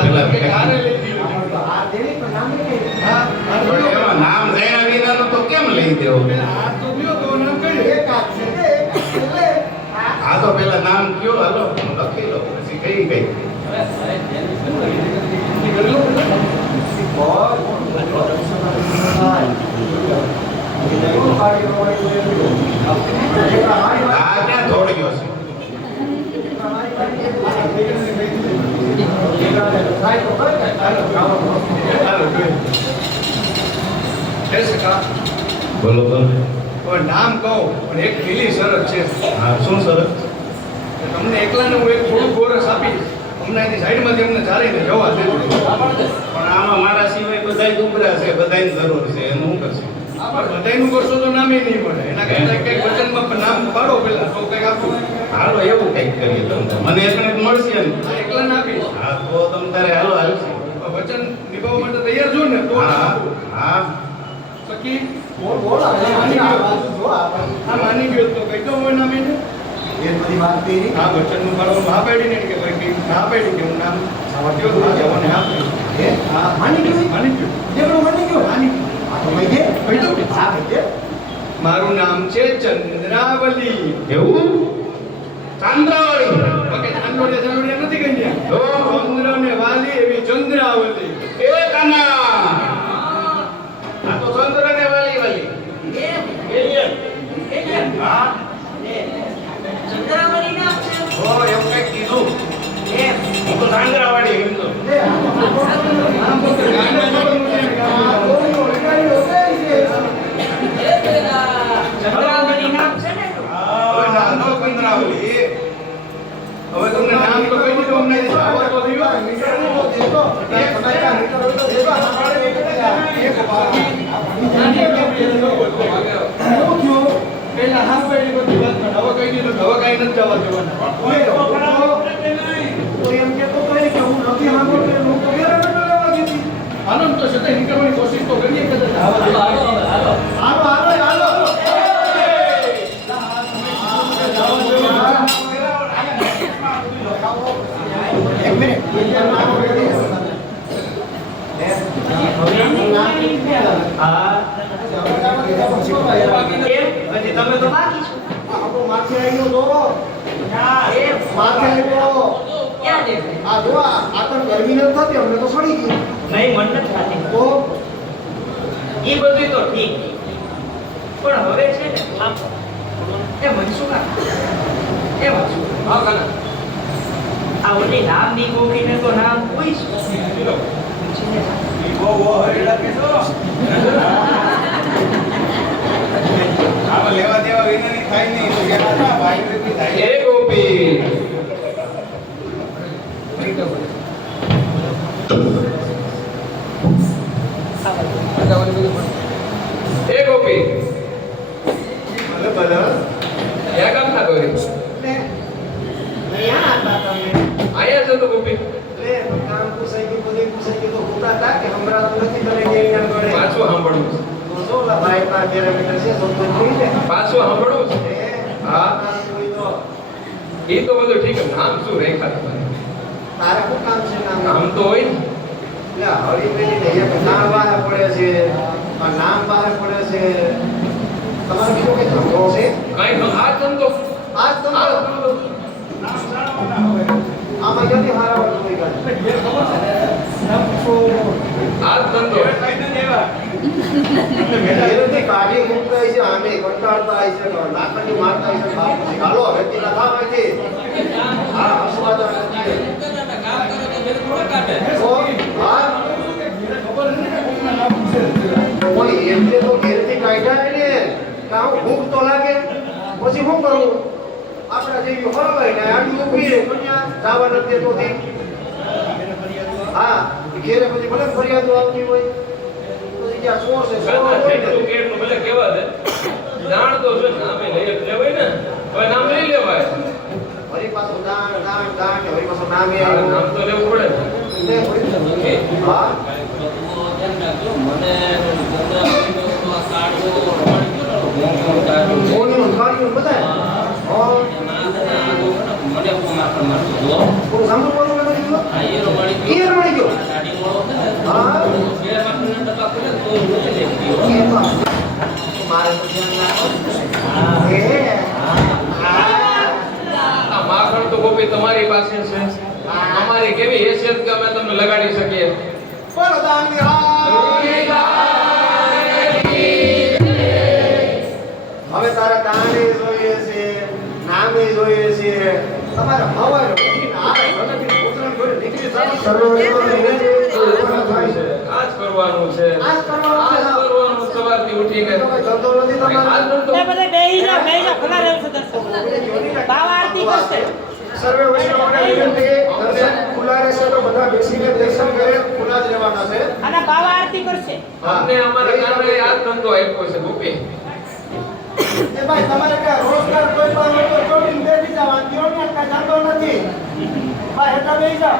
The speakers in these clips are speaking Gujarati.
પેલા કે કારે લઈ દીધું આ દેવી તો નામ કે હા એમાં નામ જાણ્યા વિનાનું તો કેમ લઈ દેવો આ તો ગયો તો નામ કઈ એક આ છે એટલે આ તો પેલા નામ કયો હાલો લખી લો પછી કઈ કઈ આ ક્યાં થોડી ગયો છે બોલો બોલો નામ કહો પણ એક ઢીલી શરત છે હા શું સરસ તમને એકલાને હું એક થોડું ગોરસ આપીશ અમને અહીંથી સાઈડમાંથી અમને ચાલીને જવા દેજો પણ આમાં મારા સિવાય બધાય ડુબરા છે બધાયની જરૂર છે એનું શું કરશે બધાયનું કરશો તો નામે નહીં મળે એના કરતા કંઈક વચનમાં પણ નામ પાડો પેલા તો કંઈક આપું હાલો એવું કંઈક કરીએ તમને મને એકને જ મળશે ને એકલાને આપીશ હા તો તમ તારે હાલો હાલશે વચન નિભાવવા માટે તૈયાર છો ને તો હા આપું હા સખી બોલ બોલ આ બાજુ જો આ આ માની ગયો તો કઈ તો હોય નામે ને એ બધી વાત કરી આ વચનનું મારો હા પાડીને કે ભાઈ કે હા પાડી કે હું નામ સાવડ્યો તો આ જવાને આપી એ હા માની ગયું માની ગયો દેવનો માની ગયો માની આ તો ભાઈ કે કહી દઉં હા ભાઈ કે મારું નામ છે ચંદ્રાવલી એવું ચાંદ્રાવળી ઓકે ચાંદોડિયા નથી ગઈ તો ચંદ્ર ને વાલી એવી ચંદ્રાવલી એ કાના આ તો ચંદ્ર ને વાલી વાલી હા ચંદ્રાવલી નામ છે ઓ એવું કઈક કીધું હું તો ચાંદ્રાવાળી એમ તો લે આ નામ ફક્ત ગામના જોડે નથી આ ગોળી ઓળખાઈ ઓળખાઈ છે ચંદ્રાવલી નામ છે ને હવે નામ તો ચંદ્રાવલી હવે તમને નામ તો કહી દીધું અમને આવડ તો થયો એક બાકી પેલા હા પડી બધી વાત પણ હવે કહી દીધું હવે કઈ નથી જવા દેવાના આનંદ તો છતાં નીકળવાની કોશિશ તો કરીએ કદાચ પછી તમે તો બાકી છો માથે આવ્યો ક્યાં છે આ જો આ તો ગરમી નથી થતી અમને તો સડી ગઈ નહીં મન નથી થતી તો એ બધું તો ઠીક પણ હવે છે ને એ મનસુખા એ મનસુખા હા કાના આ ઓલી નામની ગોગીને તો નામ કોઈ આમાં લેવા દેવા વિનાની થાય નહીં તો કે આ ભાઈ રીતની થાય એ ગોપી એ ગોપી ભલે ભલે ક્યાં કામ ના કરી અહીંયા હતા તમે આયા છો તો ગોપી લે કામ પૂછાઈ ગયું બધું પૂછાઈ ગયું તો ખોટા હતા કે હમણાં નથી તને કે એમ કરે પાછું સાંભળવું છે. તો જો લા ભાઈ પાર પેરામીટર છે તો જોઈ લે પાછું સાંભળવું છે. હા. કોઈ તો એ તો બધું ઠીક છે. નામ શું રેખા તમારે તારે શું કામ છે નામ નામ તો હોય ને લા હળી પેલી ને એક નામ બહાર પડે છે આ નામ બહાર પડે છે તમારે બીજો કઈ ધંધો છે કાંઈ તો આ ધંધો આ આ ધંધો ધંધો આમાં ક્યાંથી હારા વાળું કોઈ કાઢે આ ધંધો એનાથી કાઢી મૂકતા હોય છે આમે કંટાળતા હોય છે લાકડી મારતા હોય છે બાપ પછી હાલો હવે પેલા કામ હોય છે હા હસવાદા નથી તો હા પણ એમને તો ઘેરથી કાઢ્યા ને કામ ભૂખ તો લાગે પછી શું કરવું આપણા જેવી હોય ને આટલું ઊભી રહે પણ ત્યાં જવા નથી દેતો તે હા ઘેરે પછી ભલે ફરિયાદો આવતી હોય પછી જ્યાં સોર છે સોર હોય ને કેટલું કેટલું ભલે કેવા છે જાણ તો છે નામે લઈ લેવાય ને હવે નામ લઈ લેવાય વળી પાછું દાણ દાણ દાણ ને વળી પાછું નામે આ નામ તો લેવું પડે ને હા મોનીનું કાળીનું બધાય હા પૂરું સાંભળવાનું મેં કીધું ઈયર મળી મારે તો ધ્યાન રાખો. એ આ માખણ તો ગોપી તમારી પાસે છે. અમારી કેવી હેસિયત કે અમે તમને લગાડી શકીએ. વરદાન હવે તારા દાને જોઈએ છે, નામે જોઈએ છે, તમારે હવાય ઉઠીને આવે ભગતની પુત્રની જોડે નીકળી જાવ, સર્વોપરી રીતે જોવાનું થાય છે. આજ કરવાનું છે. આજ કરવાનું છે. આજ કરવાનું સવારથી ઉઠીને. તો કોઈ ધંધો નથી તમારે. આજ ધંધો. એ બધા બેહી જાઓ, ખુલ્લા રહેવું છે દર્શન. ભાવ આરતી કરશે. સર્વે વૈષ્ણવોને વિનંતી, દર્શન ખુલ્લા રહેશે તો બધા બેસીને દર્શન કરે, ખુલ્લા જ રહેવાના છે. અને ભાવ આરતી કરશે. અમને અમારા ગામડે આજ ધંધો આપ્યો છે ગોપી. એ ભાઈ તમારે કે રોજગાર કોઈ પણ હોય તો ચોરીને બેસી જાવ, આ દ્યોને કાંઈ ધંધો નથી. ભાઈ હેઠા બેસી જાવ.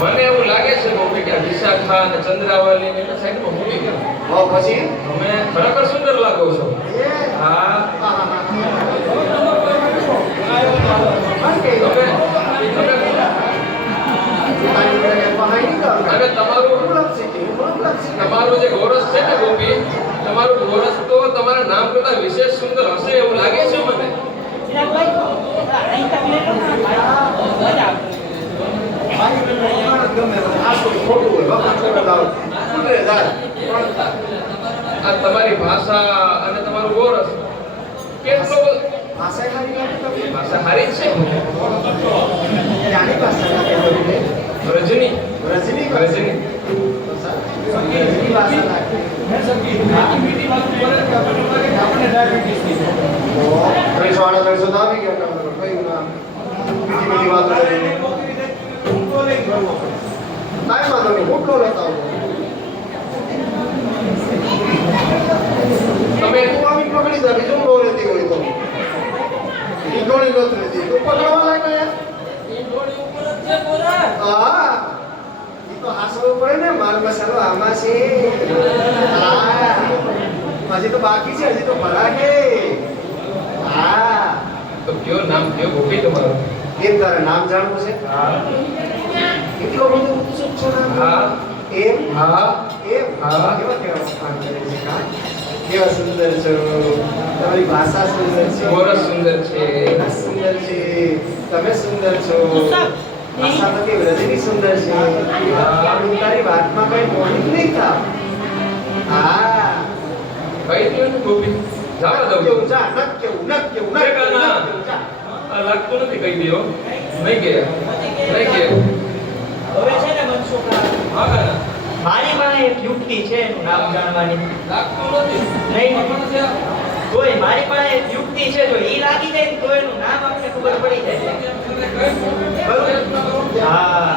મને એવું લાગે છે ગોપી કે આ વિશાખા અને ચંદ્રાવલી ને સાઈડમાં મૂકી ગયા. પછી તમે ખરેખર સુંદર લાગો છો. હા. હવે તમારું જે ગોરસ છે ને ગોપી, તમારું ગોરસ તો તમારા નામ કરતા વિશેષ સુંદર હશે એવું લાગે છે મને. ચિરાગભાઈ, અહીં તક લે લો. મજા આવે. આ તમારી ભાષા અને તમારું ગોરસ કેટલો ભાષા હારી છે. રજની રજની તમે પકડી દે બીજું બહુ રહેતી હોય તો ઈંડોળી નથી રહેતી તો પકડવા લાગે હા ઈ તો હાસવું પડે ને માલ મસાલો આમાં છે હા હજી તો બાકી છે હજી તો ભરાગે હા તો કયો નામ કયો ગોપી તમારું? એમ તારે નામ જાણવું છે એટલો બધો ઉત્સુક છો નામ હા એમ હા એમ હા. કેવા કેવા વખાણ કરે છે કા કેવા સુંદર છો તમારી ભાષા સુંદર છે ગોરસ સુંદર છે. સુંદર છે તમે સુંદર છો ઉષા, ભાષા તો કેવી રજની સુંદર છે હું તારી વાતમાં કઈ મોહિત નહીં થાવ હા કઈ દો ને ગોપી. જવા દઉં કેવું જા નક કેવું જા આ લાગતું નથી કહી દો. નહીં ગયા નહીં ગયા. હવે છે ને મનસુખા, હા કાના મારી પાસે એક યુક્તિ છે એનું નામ જાણવાની. લાગતું નથી. નહીં. ખબર છે? તોય મારી પાસે એક યુક્તિ છે, જો ઈ લાગી જાય ને તો એનું નામ આપણને ખબર પડી જાય. બરોબર? હા,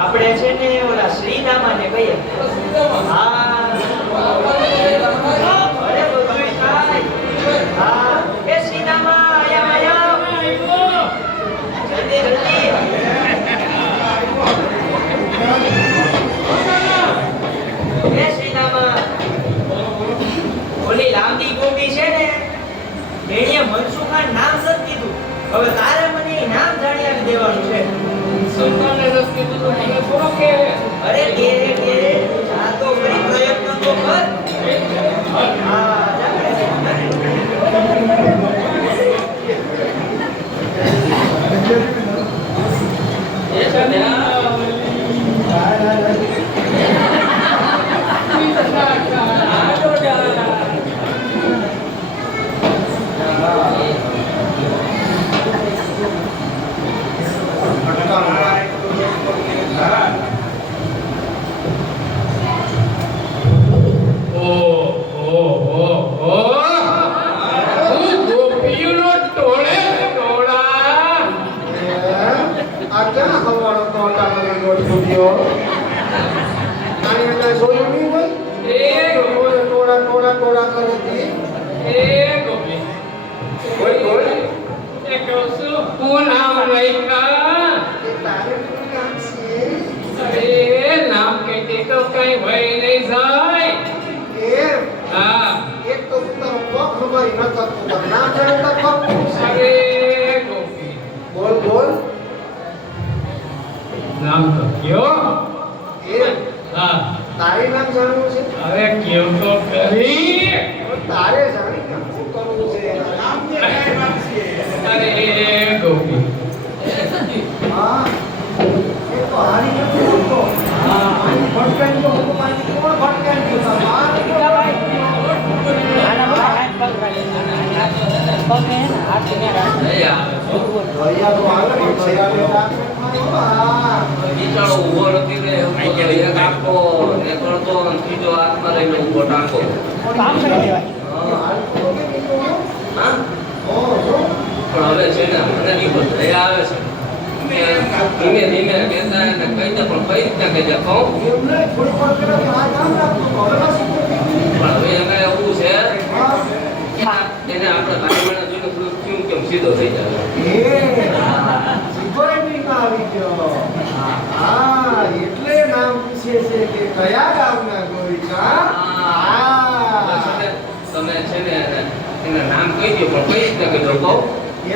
આપણે છે ને ઓલા શ્રીદામાને કહીએ. હા. અરે બધુંય થાય. હા, એ શ્રીદામા આયા આયા. જલ્દી જલ્દી. એ શ્રીદામા, ઓલી લાંબી ગોપી છે ને એણીએ મનસુખા નામ નથી કીધું. હવે તારે મને ઈ નામ જાણ્યા દેવાનું છે. સંતાનને રસ કીધું તો મને થોડો કે. અરે કે જા તો કરી પ્રયત્ન તો કર. હા જા. એ છે ને આ ક્યાં હવાળો તો અટાણો ગોળ ફૂટ્યો આની અંદર જોયું નહીં હોય ટોળા ટોળા ટોળા કરે તી કોઈ કોઈ એ તારે શું કામ છે એમ એક તો તું તારો પગ ખબરી ન થતો પણ નામ જાણતા પગ બોલ બોલ નામ તો કયો? એમ હા તારે નામ જાણવું છે અરે કેવ તો કરી તારે જાણી કે શું કરવું છે નામ દે કાંઈ માગશે. અરે ગોપી હા એ તો હારી નથી બોલતો હા આની ભટકાઈ ગયો હું મારી કોણ ભટકાઈ ગયો તમારે આના બધા હાથ પગ રાખે. પગ હે ને હાથ ને રાખે. ભૈયા તો આવે ને ભૈયા ને હા બિચારો ઊભો નથી રે એક આખો નીકળતો અને ત્રીજો હાથમાં લઈને ઊભો ટાંકો કામ કરી દેવાય. હા ઓ પણ હવે છે ને મને નીકળો દયા આવે છે કે ધીમે ધીમે કહેતા એને કહી દે પણ કઈ રીતના કહી દે કહું એમને થોડી વાર કરે આ કામ રાખતો હવે શું પણ હવે એને એવું છે હા એને આપણે ભાઈઓને જોઈને થોડું કેમ કેમ સીધો થઈ જાય આવી ગયો હા એટલે નામ પૂછે છે કે કયા ગામના ગોરીકા તમે છે ને એના નામ કહી દો પણ કઈ રીતના કહી દો કહું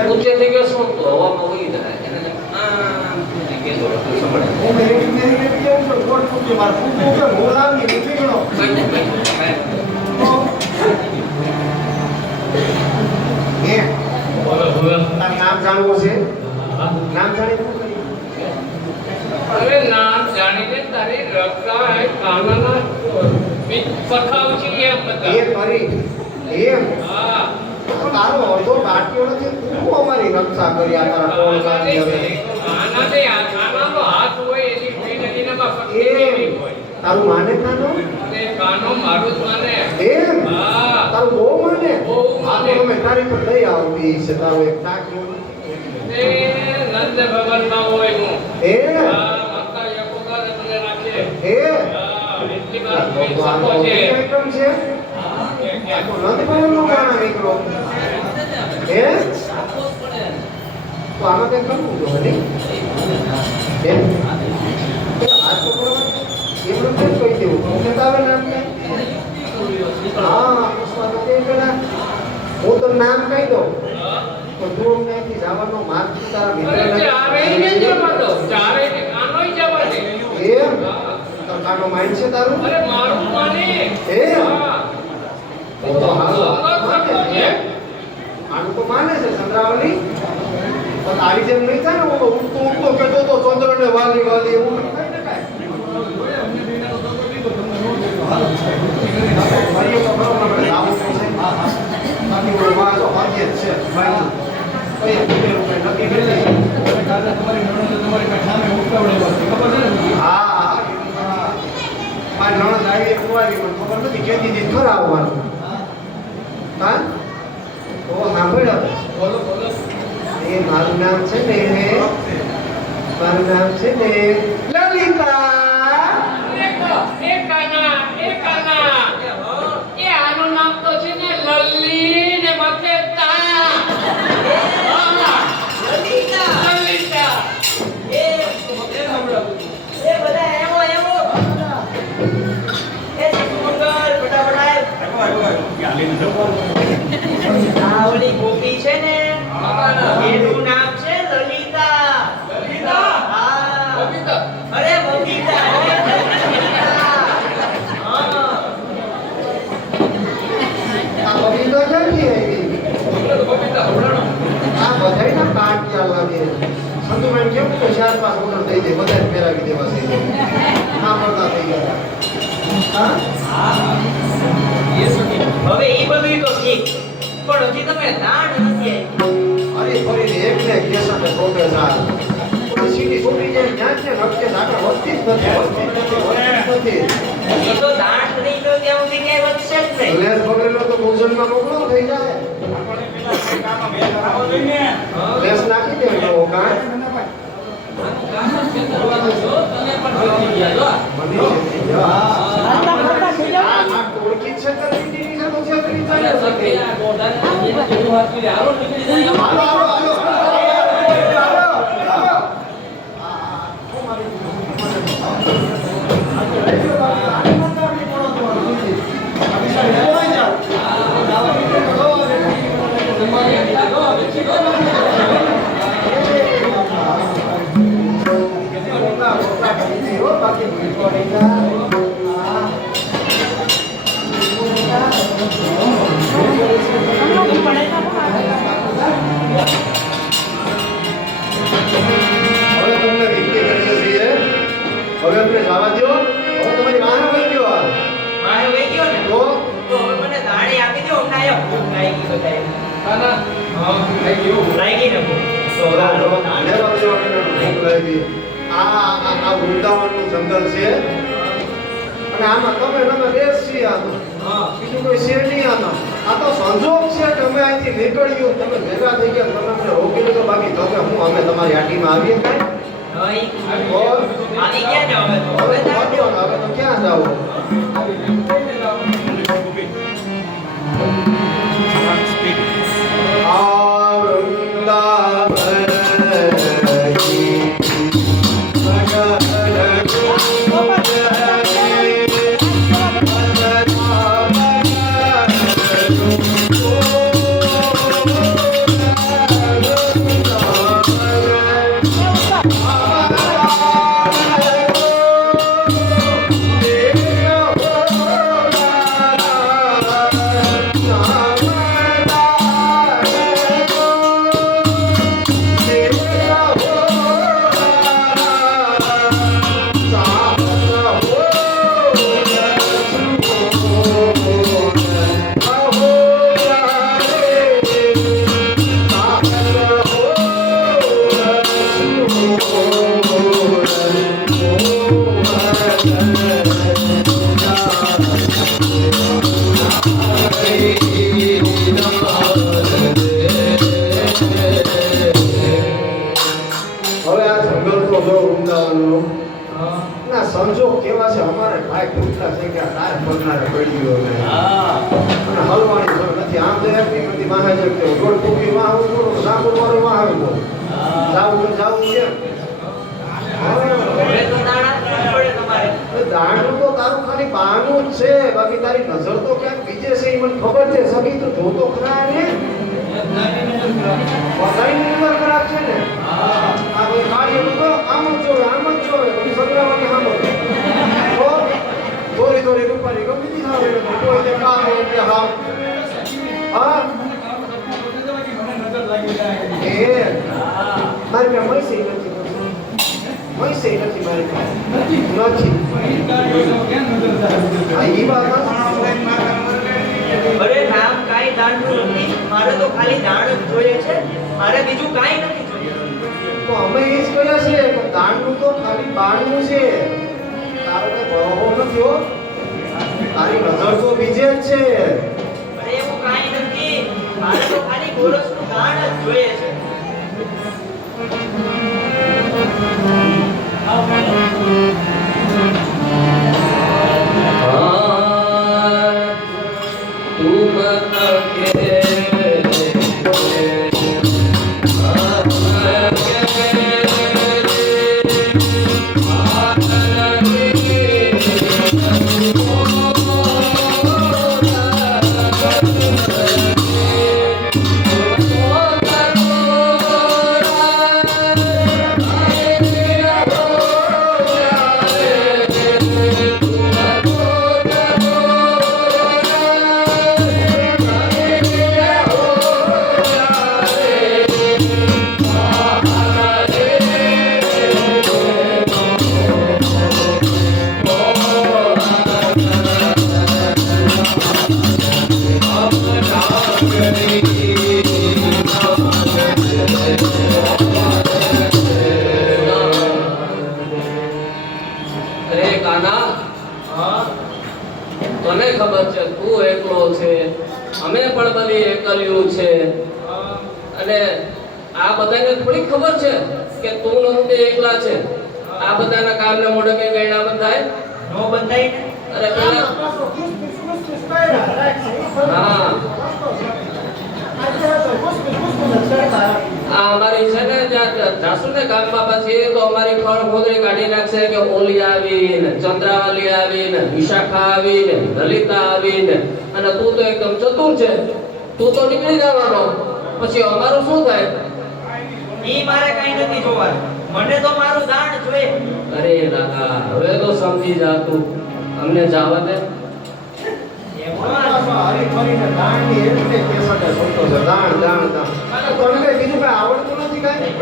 ઊંચે થઈ ગયો શું તો હવામાં ઉડી જાય એને આમ કહી દો તો સંભળાય હું મેરી મેરી કેવું છું કોટ પૂછે માર પૂછું કે મોલા ની નથી ગયો કઈ દે હે બોલો બોલો તાર નામ જાણવું છે હા? નામ જાણી અરે નામ જાણીને તારી રક્ષા એ કાનના સખાવ છે એમ એ બધા કરી એમ હા તારો અડધો બાટલો નથી તું અમારી રક્ષા કરી આ તારા કોણ જાણી હવે આનાનો હાથ હોય એની બેનજીનામાં શક્તિ એમ કેવી હોય તારું માને કાનો અને કાનો મારું જ માને એમ હા તારું બહુ માને બહુ માને. આ તો અમે તારી પર લઈ આવતી છે તારું એક ટાંકીઓ એ નંદ ભવનમાં હોય હું એ હા માતા યકોગા મને રાખે એ હા એટલી વાત કહી ભગવાન શકો છે આઈટમ છે આ તો નથી ભણવાનો માણા નીકળો હે તો આમાં કંઈક કરવું જોઈએ ને એમ આ તો એમનું કેમ કહી દેવું તમને તો આવે નામ ને હા પુષ્પા તો તે પેલા હું તો નામ કહી દઉં તો તું અમને અહીંથી જવાનો માર્ગ તારા અરે ચારે ને જવા દો ચારે ને કાનોય જવા દે એમ હા. તો કાનો માઇન્ડ છે તારું અરે મારું માને એમ હા તો તો હાલો સંગત સખો છે આનું તો માને છે ચંદ્રાવલી પણ તારી જેમ નહીં થાય ને હું તો ઉઠતો કહેતો તો ચંદ્રને વાલી વાલી એવું નહીં થાય ને કાંઈ. ભાઈઓ તો બરાબર આપણે આવું તો છે. બાકી ઓલો વાંચો ભાગ્ય જ છે ભાઈ કઈ કીધેલું કઈ નક્કી કરી દે. હા હા મારી નણંદ આવી એક કુંવારી મને ખબર નથી કહેતી હતી ખરા આવવાનું હા ઓ સાંભળ હવે. બોલો બોલો એ મારું નામ છે ને મારું નામ છે ને લલિતા એ કાના એ આનું નામ તો છે ને લલ્લી ને મતે તા લલિતા એ બધા એવો એવો એ મંગળ ફટાફટ આ ઓલી ગોપી છે ને એનું નામ છે લલિતા હા બબીતા અરે બબીતા અરે લલિતા. હા આ બધી તો ક્યાંથી આવી બબીતા હવડાણો આ બધાયના કાટ ક્યાં લાગે સંતુબેન કેમ તો 4-5 ઓર્ડર દઈ દે બધાને ફેરવી દેવા છે ના પડતા થઈ ગયા હા હવે ઈ બધું તો ઠીક પણ હજી તમે દાંડ નથી આવી અરે ફરીને એકને એક કેસને પ્રોફેસર કોઈ સીટી છોકરી જાય ત્યાં છે નક્કે આગળ વધતી જ નથી ઈ તો દાંડ નહીં તો ત્યાં સુધી ક્યાંય વધશે જ નહીં લેસ પકડેલો તો ભોજનમાં મોકલો થઈ જાય લેસ નાખી દે તો કાંઈ હાલતા ફરતા થઈ જાવ. આ ઓળખી જ છે તો ટીટીની છે તો છે કરી ચાલે હાલો હાલો હાલો બાકી આ વૃંદાવનનું જંગલ છે અને આમાં તમે બેસી આમાં બીજું કોઈ છે નહીં આમાં. આ તો સંજોગ છે કે અમે અહીંથી નીકળ્યું તમે ભેગા થઈ ગયા તમે અમને રોકી લીધો બાકી તો કે હું અમે તમારી આટીમાં આવીએ કાંઈ આવી ગયા ને હવે તો હવે તો ક્યાં જાવ સંજોગ કેવા છે અમારે ભાઈ પૂછતા છે કે આ તારે પડનારે પડ્યું હવે અને હલવાની જરૂર નથી આમ તો એકની બધી વાહે છે કે રોડ ટૂંકી વાહ હું થોડું સાકુર વાળું વાહ આવ્યું જાવું છે હવે તો દાણા પડે તમારે દાંડું તો તારું ખાલી બહાનું જ છે બાકી તારી નજર તો ક્યાંક બીજે છે એ મને ખબર છે સગી તો જોતો ખરા ને બધાની નજર ખરાબ છે ને આ કોઈ કાઢી તો આમ જ જોવે પછી સગરાવાની સામે થોડી રૂપાની ગમી દી થાવે કોઈ તે કામ હોય કે હા હા એ મારી પાસે મૈસી નથી મારી પાસે નથી આ ઈ વાત અરે નામ કાઈ દાંડું નથી મારે તો ખાલી દાણ જ જોઈએ છે મારે બીજું કાઈ નથી જોઈએ તો અમે એ જ કહ્યા છે કે દાંડું તો ખાલી બાણું છે તારો કઈ બહો નથી હો તારી નજર તો બીજે જ છે અરે એવું કાઈ નથી મારે તો ખાલી ગોરસનું દાણ જ જોઈએ છે તને ખબર છે તું એકલો છે અમે પણ બધી એકલ્યું છે અને આ બધાને થોડી ખબર છે કે તું ને હું એકલા છે આ બધાના કામને મોઢે કઈ ગયડા બંધાય નો બંધાય ને અરે પેલા હા આ અમારી છે ને જ્યાં જાસુ ને ગામમાં પછી તો અમારી ફળ ખોદરી કાઢી નાખશે કે ઓલી આવી ને ચંદ્રાવલી આવી ને વિશાખા આવી ને લલિતા આવી ને અને તું તો એકદમ ચતુર છે તું તો નીકળી જવાનો પછી અમારું શું થાય ઈ મારે કાઈ નથી જોવાનું મને તો મારું દાણ જોઈએ અરે લાલા હવે તો સમજી જા તું અમને જવા દે હરીફરીને દાણની એટલે કે સાથે સંતો છે દાણ તને કઈ બીજું કઈ આવડતું નથી કાંઈ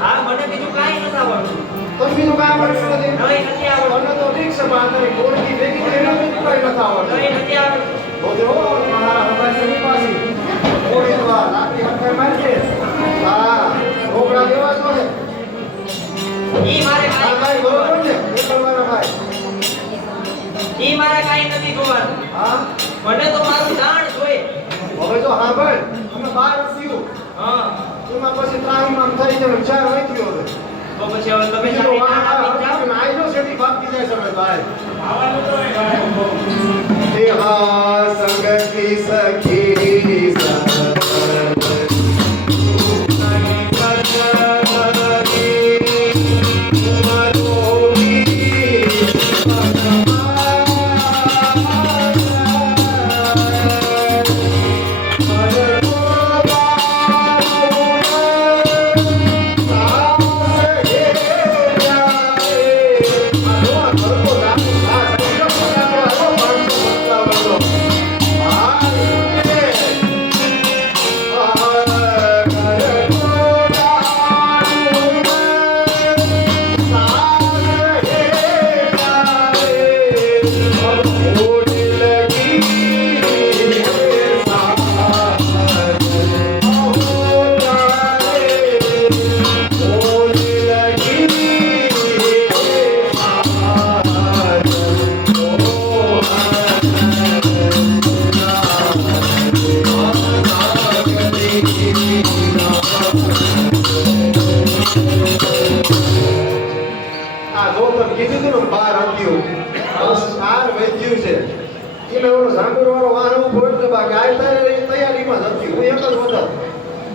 હા મને બીજું કાઈ નથી આવડતું તને બીજું કાંઈ આવડતું નથી નહીં નથી આવડતું તને તો ઠીક છે પણ તારી ગોળકી ભેગી તો એનું બીજું કાંઈ નથી આવડતું નહીં નથી આવડતું બોલો મારા હબાઈ સમી પાસી ગોળી તો આ લાકડી હંકાઈ મારજે હા છોકરા કેવા છો ને ઈ મારે આ ભાઈ બરોબર ને એકલવાના ભાઈ ઈ મારે કાઈ નથી જોવાનું. હા મને તો મારું દાણ જોઈએ. હવે તો હા ભાઈ અમે 12 થયું હા એમાં પછી ત્રાહીમામ થઈ જાય 4 વહી ગયો હવે તો પછી હવે તમે બીજું સારી વાહ દાણ આપી જાઓ. આઈજો સેટી બાકી જાય સમય ભાઈ આવવાનું તો હોય ભાઈ. દેહા સંગતિ સખી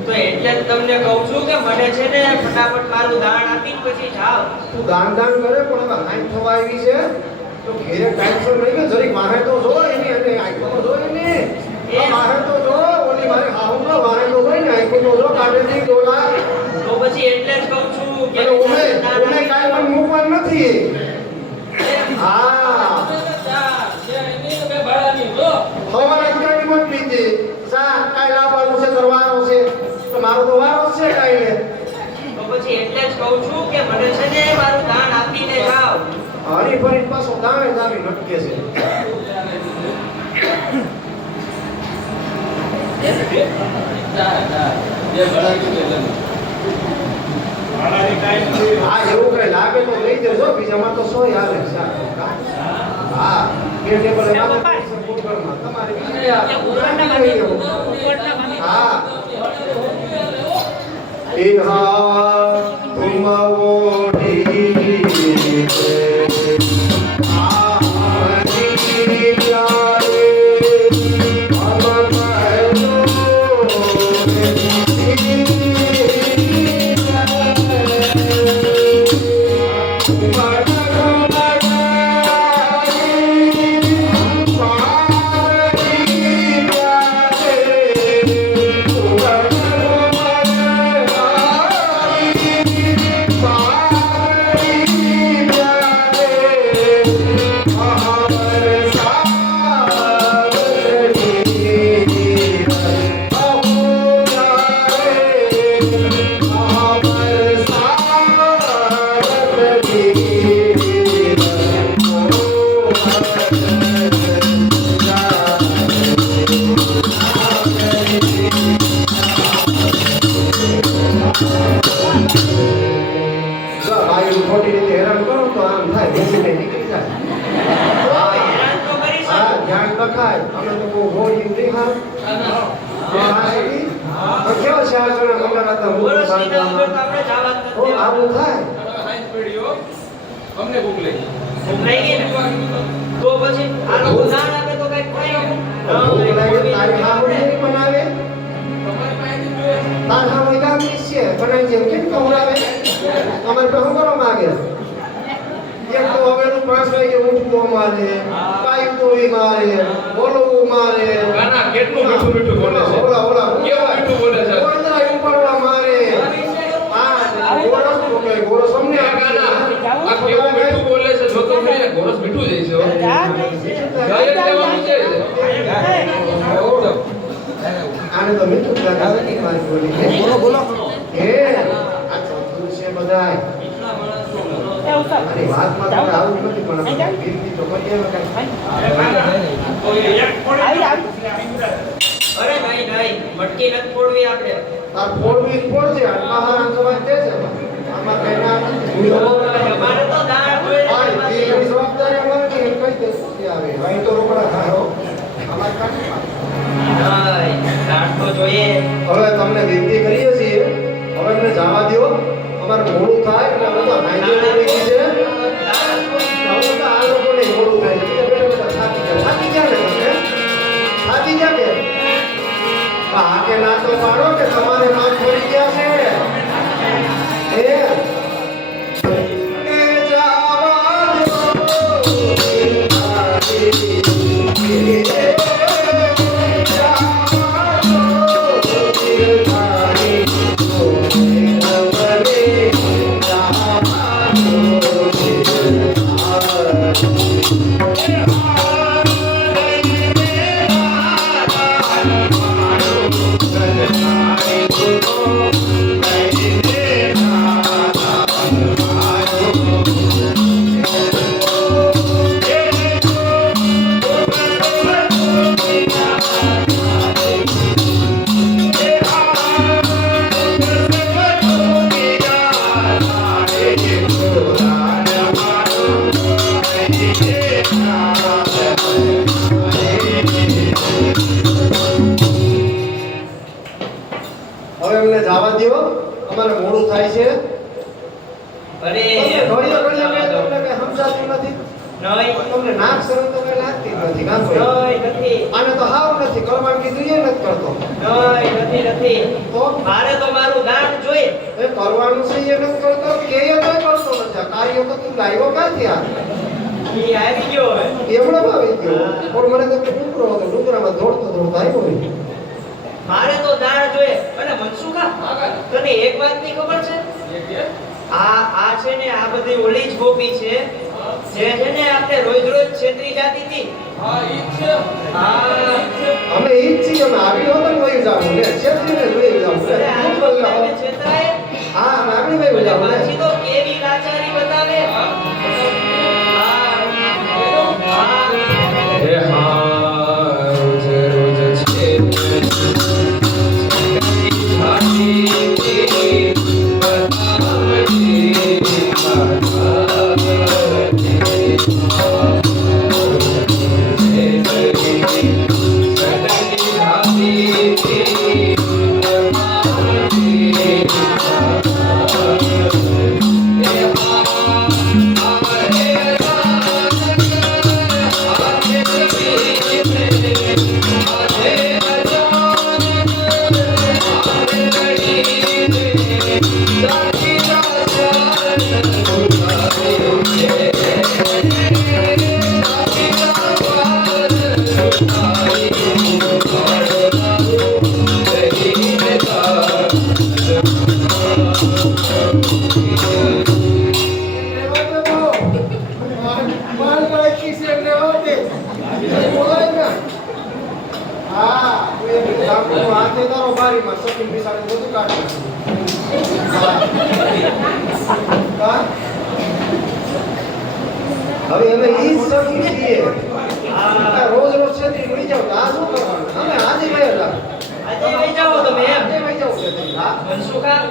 તો એટલે જ તમને કહું છું કે મને છે ને ફટાફટ મારું દાણ આપીને પછી જાઓ. તું દાન દાન કરે પણ હવે હાઈ થવા આવી છે તો ઘેરે ટાઈમસર નહીં કે જરીક વાહે તો જો એની અને આઈકો તો જો એની એ વાહે તો જો ઓલી મારે હાહુ નો વાહે તો જોઈ ને આઈકો તો જો કાઢે નહીં ડોલા તો પછી એટલે જ કહું છું કે અને ઓમે કાઈ પણ મૂકવાનું નથી હા હવાના દુકાનની મત લીધી સા કાઈ લાવવાનું છે કરવાનું છે તો મારો તો વારો છે કાઈ ને તો પછી એટલે જ કહું છું કે મને છે ને મારું દાણ આપીને જાઓ. હરી ફરી પાછો દાણે દાવી લટકે છે ભાડાની કાંઈ નથી. હા એવું કઈ લાગે તો લઈ જજો બીજામાં તો સોય હાલે છે હા કે ટેબલ તમારે હા એ હા તુમ ઓઢી ખોટી રીતે હેરાન કરો તો આમ થાય બેસીને નીકળી જાય હેરાન તો કરી હા શકું. ધ્યાન રખાય અમે તો બહુ હોળી નહીં હા કેવો છે આ જણા મંગળ હતા બોલો શ્રીરામ જો તો આપણે જવા જ ઓ નથી. આવું થાય અમને ભૂખ લઈ ભૂખ લાગી ને? તો પછી આ લોકો દાણ આપે તો કઈ ખવાય નહીં. ભૂખ લાગે તારી હાવડી નહીં બનાવે તમારી પાસેથી જોઈએ તાર હાવડી ગામની છે બનાવી જેમ કેમ કવડાવે અમારે તો શું કરવા માંગે એક તો હવેનું 5 વાગે ઉઠવું અમારે કાઈ તોડી મારે બોલવું મારે ગાના કેટલું મીઠું મીઠું બોલે છે ઓલા ઓલા કેવું મીઠું બોલે છે ઓલા ઉપરવા મારે હા ગોરસ તો કે ગોરસ અમને આ ગાના આ કેવું મીઠું બોલે છે જો તો મેં ગોરસ મીઠું જઈશ હો ગાયક લેવાનું છે આને તો મીઠું જ લાગે છે મારી બોલી બોલો બોલો એ આ ચોથું છે બધાય અરે વાતમાં તો આવું નથી પણ ગીરતી તો કરીએ ને કાંઈ. કોઈ એક ફોડી આવી, નાખી. અરે નહીં નહીં મટકી નથી ફોડવી આપણે. આ ફોડવી ફોડજે આટલા હારા સવાલ છે આમાં કઈ ના નથી. અમારે તો દાળ જોઈએ છે આ એમાંથી. એની જવાબદારી અમારી નહીં, એમ કહી દે કે આવે ભાઈ તો રોકડા ખાયો અમારે કાઢી નહીં, દાળ તો જોઈએ. હવે તમને વિનંતી કરીએ છીએ હવે અમને જવા દો અમારે મોડું થાય એટલે બધા હાઈવે પડી ગઈ છે હવે તો આ લોકોને મોડું થાય છે બેટા થાકી ગયા ને તમે થાકી ગયા કે આ કે ના તો પાડો કે તમારે નામ પડી ગયા છે એ જવા હવે અમને જવા દો અમારે મોડું થાય છે અરે ઘડીએ ઘડીએ કઈ તમને કઈ સમજાતું નથી નહીં, તમને નાક શરમ તો કઈ લાગતી જ નથી કાં કોઈ નથી, આને તો હાવ નથી કરવાનું કીધું એ નથી કરતો નથી. તો મારે તો મારું દાળ જોઈએ. એ કરવાનું છે એ નથી કરતો કે એ તો કરતો નથી આ કાર્ય તો તું લાવ્યો ક્યાંથી આ ઈ આવી ગયો હવે. એવડો આવી ગયો પણ મને તો ડુંગરો હતો ડુંગરામાં દોડતો દોડતો આવ્યો હોય મારે તો દાળ જોઈએ. અને મનસુખા, તને એક વાતની ખબર છે? આ છે ને આ બધી ઓલી જ ગોપી છે જે છે ને આપણે રોજ રોજ છેતરી જાતી હતી. હા. અમે ઈ જ છીએ અમે આગળ હોત ને વહી જાવું ને છેતરીને જ વહી જાવું અરે આ શું તો બોલ્યા હો? તમે છેતરાય. હા અમે આગળ વહી અને જાવું પાછી ને તો કેવી લાચારી બતાવે. હા. હે હા રોજ રોજ છે હવે અમે ઈ જ સખી છીએ આ રોજ રોજ છેતરી મળી જાવ તો આ શું કરવાનું અમે આજે વહી જાવ આજે વહી જાઓ તમે એમ. આજે વહી જાવ છેતરી હા મનસુખા,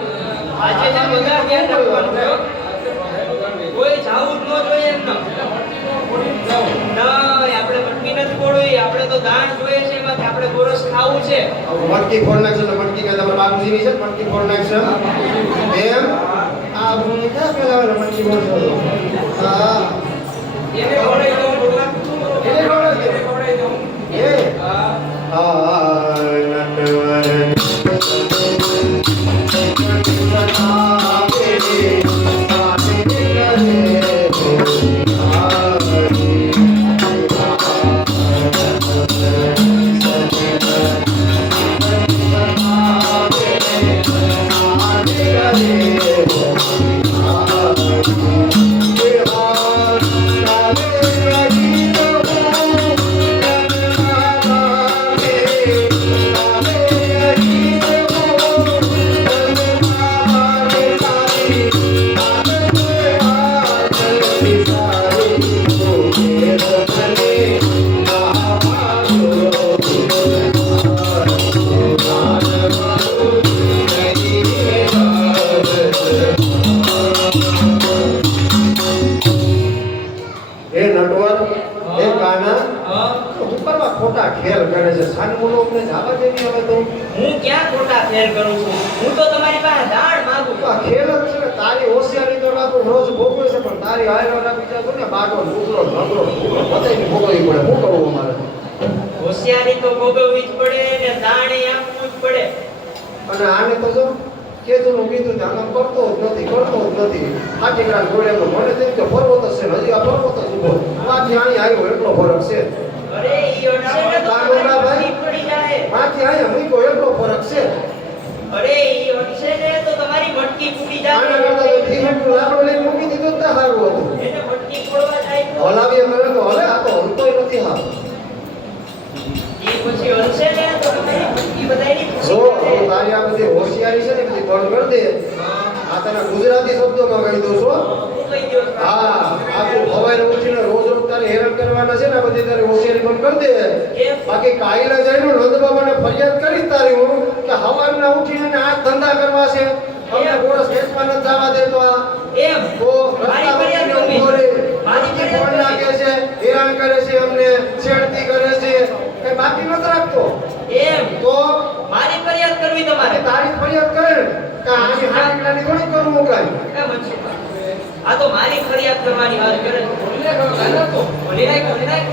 આજે છે બધા ધ્યાન રાખવાનું છે. કોઈ જાવું જ ન જોઈએ એમ ન. આપણે મટકી નથી ફોડવી, આપણે તો દાણ જોઈએ છે એમાંથી આપણે ગોરસ ખાવું છે. મટકી ફોડ નાખશો ને મટકી કે તમારા બાપુજીની છે મટકી ફોડ નાખશો એમ આ હું ક્યાં પેલા મટકી ફોડશો હા એને ફોડાઈ દઉં થોડું. એને ખવડાવી દો. એ Yeah. જવા દે ને હવે તો. હું ક્યાં ખોટા ખેલ કરું છું? હું તો તમારી પાસે દાણ માંગુ તો આ છું. ખેલ જ છે ને, તારી હોશિયારી તો રાખું રોજ ભોગવે છે, પણ તારી હાયરો રાખી જાતો ને બાગો ઢોકળો ઢોકળો બધાયને ભોગવવી પડે. શું કરવું અમારે? હોશિયારી તો ભોગવવી જ પડે ને દાણે આપવું જ પડે. અને આને તો જો કેતુનું કીધું કે આમ કરતો જ નથી. હાટીકડા ઘોડે તો મને તેમ કે પર્વત જ છે ને, હજી આ પર્વત જ ઊભો. માથી અહીં આવ્યો એટલો ફરક છે. અરે ઈ અડશે ને તો તારો ના ભાઈ? તમારી પડી જાય. માથી અહીંયા મૂક્યો એટલો ફરક છે. અરે ઈ અડશે ને તો તમારી મટકી ફૂટી જાય. આના કરતા તો ધીમેથી લાકડો લઈને મૂકી દીધું જ ના સારું હતું. એને મટકી ફોડવા જાય તો હલાવીએ કરે તો હલે, આ તો હલતોય નથી હા. ઈ પછી અડશે ને તો તમારી મટકી બધાયની જો ખુશી હવે થાય. તારી આ બધી હોશિયારી છે ને બધી બંધ કરી દે. આ તને ગુજરાતી શબ્દોમાં કહી દઉં છું. હું કહી દઉં છું. હા, આ તું સવારે ઉઠીને રોજ તારે હેરાન કરવાના છે ને, આ બધી તારી હોશિયારી બંધ કરી દે. કેમ? બાકી કાયલા જઈને નંદ બાબાને ફરિયાદ કરીશ તારી હું કે સવારના ઉઠીને આ ધંધા કરવા છે, અમને ગોળસ વેચવા નથી જવા દેતો. આ એમ તો મારી રસ્તા ફરિયાદ પર કરવી ઉભો છે. રહે, મારી બાકી ફરિયાદ ફોન લાગે કરવી. છે, હેરાન કરે છે, અમને છેડતી કરે છે, કઈ બાકી નથી રાખતો. એમ તો મારી ફરિયાદ કરવી તમારે. તારી ફરિયાદ કરે ને કે આની હાટીકડાની થોડી કરવું કાંઈ. કેમ છે? આ તો મારી ફરિયાદ કરવાની વાત કરે છે. બોલી નાખ, બોલી નાખ.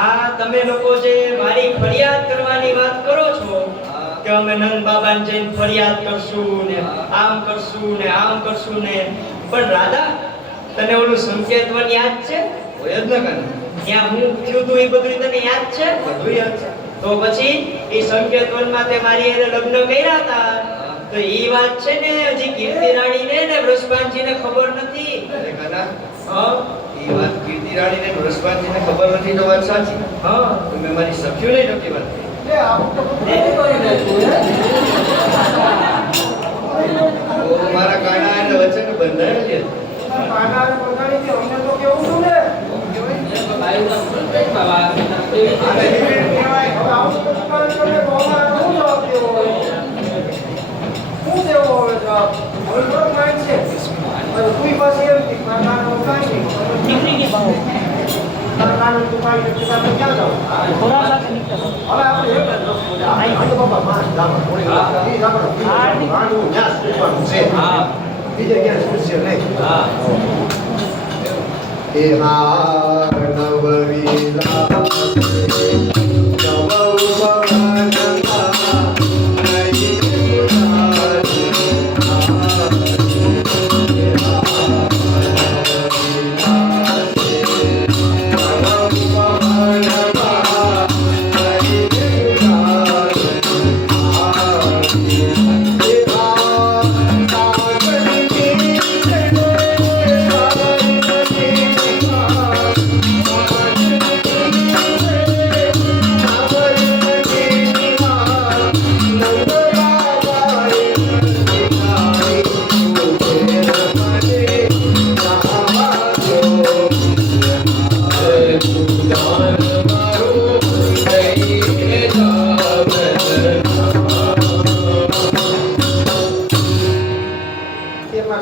આ તમે લોકો જે મારી ફરિયાદ કરવાની વાત કરો છો કે અમે નંદ બાબાને જઈને ફરિયાદ કરશું ને આમ કરશું ને આમ કરશું ને, પણ રાધા તને ઓલું સંકેતવન યાદ છે? હોય જ ને કાંઈ. ત્યાં હું થયું તું એ બધું તને યાદ છે? બધું યાદ છે. તો પછી એ સંકેતવનમાં તે મારી હારે લગ્ન કર્યા હતા, તો એ વાત છે ને હજી કીર્તિ રાણીને ને વૃષભાનજીને ખબર નથી. અરે કાના, હા એ વાત કીર્તિ રાણીને ને વૃષભાનજીને ખબર નથી તો વાત સાચી. હા મેં મારી સખીઓને નહોતી વાત કરી. ઓ મારા કાના એને વચન બંધાયેલ છે. આને હિરેન કહેવાય. હવે આવું તો દુકાન કરે તો અમારે શું જવાબ દેવો હોય? શું દેવો હવે જવાબ? હવે થોડો માઇન્ડ છે. હવે તુંય પાસે એમ કે મારા કાનાનો કાંઈ નહીં. દીકરી की बहू તારા કાનાનો તું કાંઈ નથી કરતા તો ક્યાં જાવ? थोड़ा सा निकल હવે આપણે એક જ રસ્તો છે. આ બાબા માર જાવા થોડી વાર. ઈ જાવા. આનું ન્યાસ કરવાનું છે. બીજે ક્યાં છૂટશે નહીં. એ હાર નવવીરા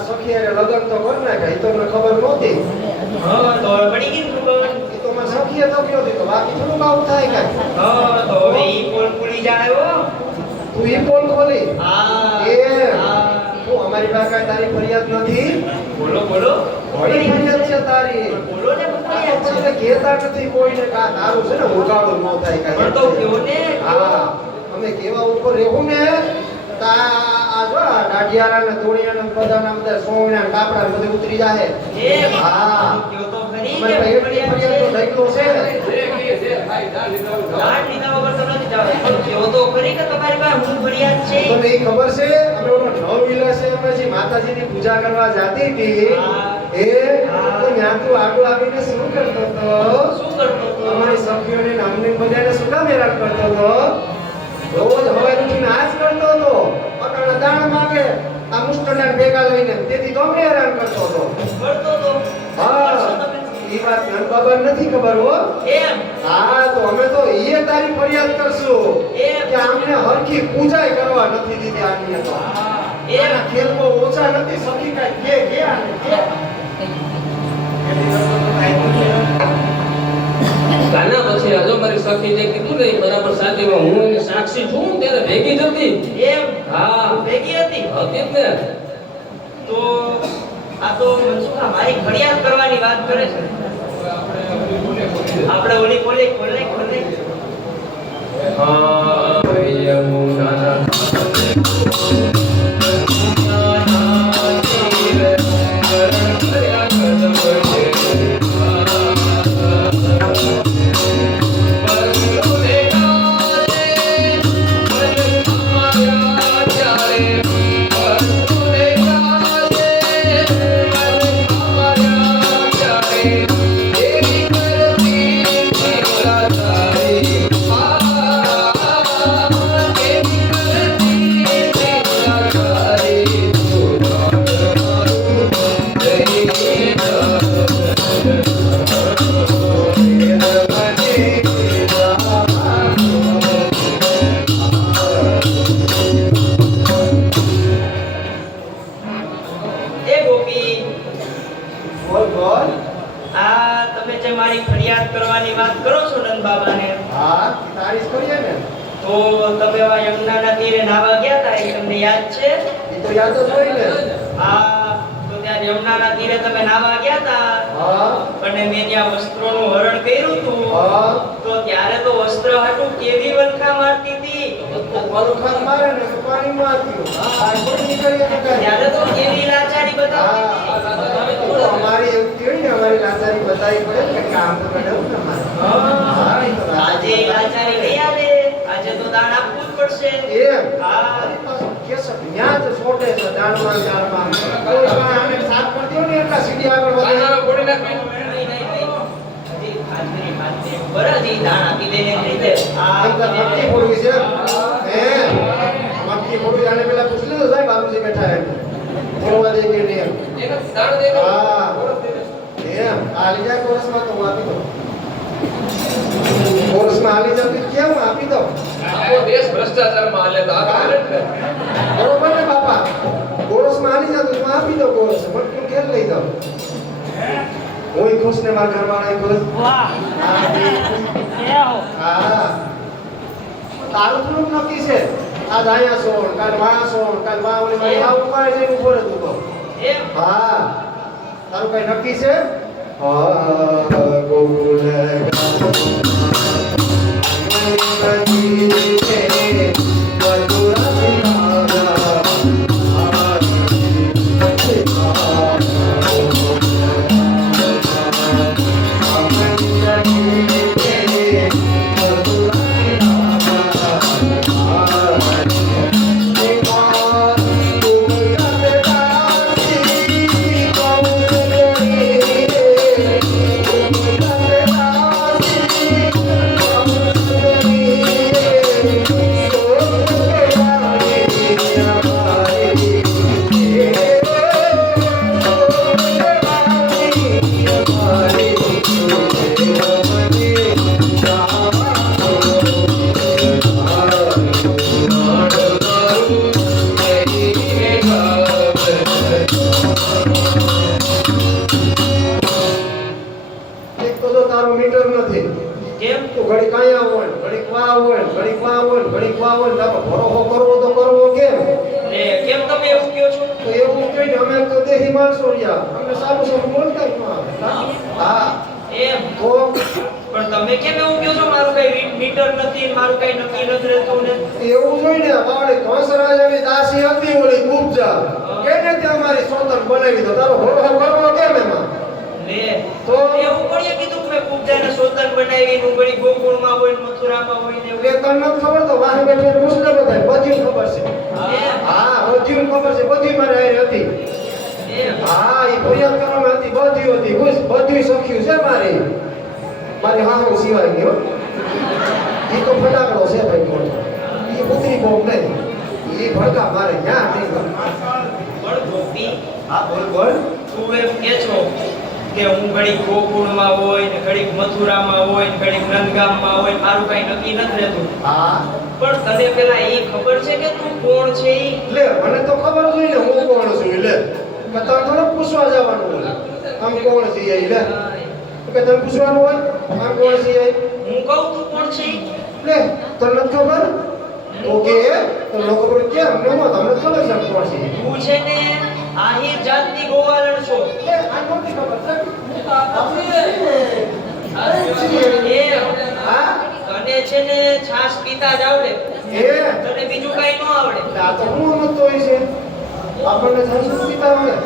સખી હારે લગન તો કર નાખ્યા. ઈ તો મને ખબર નહોતી. હા તો હવે પડી ગઈ ને ખબર. ઈ તો મને સખીએ તો કયો દીધો. બાકી થોડુંક આવું થાય કાંઈ. હા તો હવે ઈ પોલ પૂરી જાય હો. તું ઈ પોલ ખોલી. હા એ હા. તું અમારી પાસે કાંઈ તારી ફરિયાદ નથી. બોલો બોલો. ઘણી ફરિયાદ છે તારી. બોલો ને આ ફરિયાદ તો છે. તમને કહેતા નથી કોઈને કે આ તારું છે ને ઉગાડું ન થાય પણ તો કાંઈ. કયો ને. હા, અમે કેવા ઉપર રહેવું ને તા આ જો આ દાઢિયારા ને તોડિયા ને બધાના બધા સોમના ને કાપડા ને બધું ઉતરી જાહે. એ હા. કયો તો ખરી મને કે ભાઈ એટલી ફરિયાદ તો ઢઈકલો છે. દાઢ લીધા વગર તો નથી જવાય. પણ કયો તો ખરી કે તમારી પાસે હું ફરિયાદ છે. તમને એ ખબર છે અમે ઓલો નવ વિલાસે અમે જે માતાજીની પૂજા કરવા જાતી હતી હા. તો ત્યાં તું આગળ આવીને શું કરતો હતો? શું કરતો હતો? અમારી સખીઓને ને અમને બધાને શું કામ હેરાન કરતો હતો? રોજ હવારે ઉઠીને આ જ કરતો હતો. અટાણે દાણ માંગે આ મુસ્ટંડા ભેગા લઈને તેથી તો અમને હેરાન કરતો હતો. કરતો તો હા એ વાત નંદ બાબા નથી ખબર હો. એમ હા તો અમે તો ઈએ તારી ફરિયાદ કરશું એમ કે અમને હરખી પૂજાય કરવા નથી દીધી આની તો. એના ખેલકો ઓછા નથી સખી કાઈ કે આને કે કાના પછી આજો મારી સખી જે કીધું ને એ બરાબર સાચીમાં હું એની સાક્ષી છું ત્યારે ભેગી જ હતી. એમ હા ભેગી હતી. હતી જ ને. તો આ તો મનસુખા મારી ફરિયાદ કરવાની વાત કરે છે. આપણે ઓલી ખોલે હા યમુના કરવાની વાત કરો છો નંદ બાબાને. હા તારીફ કરીએ ને તો તમે આ યમુનાના તીરે નાવા ગયા હતા એ તમને યાદ છે? એ તો યાદ જ હોય ને. હા તો ત્યાં યમુનાના તીરે તમે નાવા ગયા હતા હા અને મેં ત્યાં વસ્ત્રોનું હરણ કર્યું હતું. હા તો ત્યારે તો વસ્ત્ર હાટું કેવી વલખા મારતી હતી. વલખાણ મારે ને તો પાણીમાં આપ્યું. આ કોઈ નીકળી શકે. ત્યારે તો કેવી લાચારી બતાવતી હતી. તો અમારી એવું થયું ને અમારી લાચારી બતાવી પડે ને કે કામ તો કઢાવું ને અમારે. હા એ તો આજે એ લાચારી નહીં આવે. આજે તો દાન આપવું જ પડશે. એમ હા મારી પાસે કેસર ન્યા જ છોટે છે દાળમાં દાળમાં કોઈ પણ આને સાફ કરી દો ને એટલા સીડી આગળ વધે. કાનામાં ફોડી નાખવી. નહીં, નહીં, નહીં. હજી ખાતરી. બરાબર ઈ દાન આપી દે ને એ રીતે. અંદર મટકી ફોડવી છે હે મટકી ફોડવી આને પેલા પૂછી લીધું સાહેબ બાબુજી બેઠા એમ ફોડવા દે કે નહીં એને દાણ દે દો. હા એમ આ લીધા કોર્સમાં તો હું આપી દઉં કોર્સમાં આવી જતી કેમ આપી દઉં આપણો દેશ ભ્રષ્ટાચારમાં હાલે તો આ હાલે જ ને. બરોબર ને બાપા કોર્સમાં આવી જતું હું આપી દઉં કોર્સ મટકી કેમ લઈ જાઉં હું ખુશ ને મારા ઘરવાળા ખુશ વાહ હા એ હો હા તારું થોડુંક નક્કી છે આજ અહીંયા સોણ કાલ વાં સોણ કાલ વાં ઓલી મારી આ ઉપાડે જઈને ઉભો રહે તું તો એમ હા તારું કઈ નક્કી છે હા ગોકુળ કેમ તો ઘડીક અહીંયા હોય ઘડીક વા હોય ઘડીક વા હોય ઘડીક વા હોય તારો ભરોસો કરવો તો કરવો કેમ ને કેમ તમે એવું કહો છો? તો એવું કહીને અમે તો દેહી માણસો રહ્યા અમને સારું સારું બોલતા જ ન આવે હા એમ તો પણ પણ તમે કેમ એવું કહો છો મારું કઈ મીટર નથી મારું કઈ નક્કી નથી રહેતું ને એવું જોઈને બાવળી કંસરાજાની દાસી હતી ઓલી કુબજા કેને તે અમારી સોતન બનાવી દો તારો ભરોસો કરવો કેમ એમાં લે તો? એવું કોણે કીધું કે મેં કુબજાને સોતન બનાવી નું ગળી ગોકુળમાં હોય ને મથુરામાં હોય ને એ તને નથી ખબર તો વાહ બેઠે પૂછને બધાય બધી ખબર છે હા બધી ખબર છે બધી મારે હારે હતી હા એ ફરિયાદ કરવામાં હતી બધી હતી બધી સખ્યું છે મારી હાહુ સિવાય ગયો એ તો ફટાકડો છે ભાઈ કોણ એ પુત્રી બોમ્બ નહીં એ ભડકા મારે ન્યા નહીં પણ ગોપી હા બોલ તું એમ કે છો કે હું ઘડીક ગોકુળમાં હોય ને ઘડીક મથુરામાં હોય ને ઘડીક નંદગામમાં હોય ને મારું કઈ નક્કી નથી રહેતું હા પણ તને પેલા એ ખબર છે કે તું કોણ છે ઈ? લે મને તો ખબર જ હોય ને હું કોણ છું લે કે તારે થોડો પૂછવા જવાનું હોય આમ કોણ છે એ લે કે તને પૂછવાનું હોય આમ કોણ છે એ હું કહું તું કોણ છે ઈ? લે તને નથી ખબર ઓકે તો લોકો પર કેમ ને હું તમને ખબર છે કોણ છે તું છે ને આહિર જાતની ગોવાળણ છો લે આ નોતી ખબર છે એ હા તને છે ને છાશ પીતા જ આવડે એ તને બીજું કઈ ન આવડે આ તો હું નતો હોય છે આપણને સંસ્કૃતિતા હોય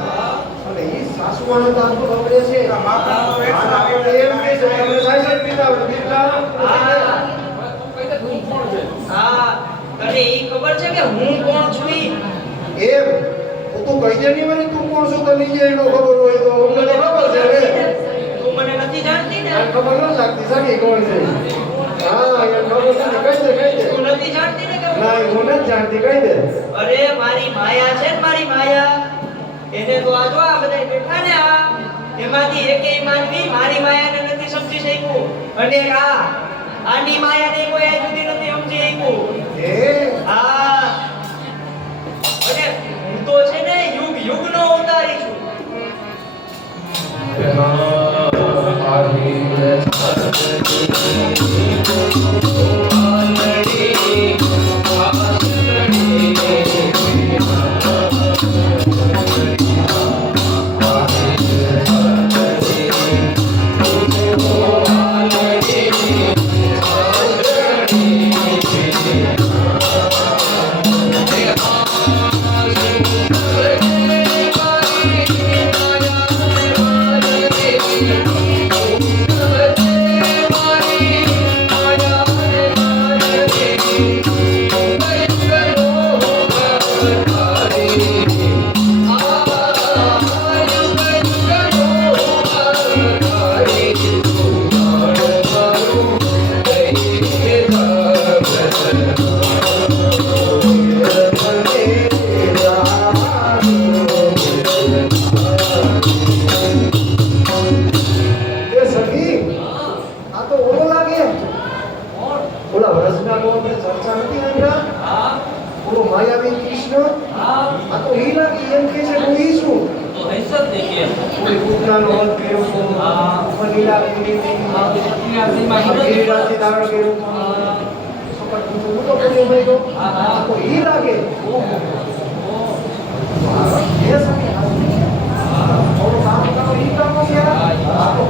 અને એ સાસુમાને તો આપણું ખબર છે આપણને એમ કહે છે કે સાસુ પિતા આવડે બીજા હા તને ઈ ખબર છે કે હું કોણ છું ઈ? એમ તું કહી દે નહીં મને તું કોણ છું તો નીચે એનો ખબર હોય તો અમને તો ખબર છે ને તું મને નથી જાણતી ને આ ખબર ન લાગતી સાકી કોણ છે હા યાર ખબર નથી કહી દે તું નથી જાણતી ને કે ના હું નથી જાણતી કહી દે અરે મારી માયા છે ને મારી માયા એને તો આ જો આ બધા બેઠા ને આ એમાંથી એકેય માનવી મારી માયાને નથી સમજી શક્યું અને આની માયાને કોઈ આજ સુધી નથી સમજી શક્યું એ હા અને હું તો છે ને યુગ યુગનો અવતારી છું એ સખી આ તો ઓલો લાગે ઓલા વરસના નો આપણે ચર્ચા નથી આવ્યા ઓલો માયાવી કૃષ્ણ આ તો ઈ લાગે એમ કે છે હું ઈ છું કોઈ કૃષ્ણનો વધ કર્યો તો ફલીલા ગિરિરાજથી ધારણ કર્યું હું તો બોલ્યો ભાઈ તો આ તો ઈ લાગે એ સખી ઓલો કામ કરો ઈ કામ છે આ તો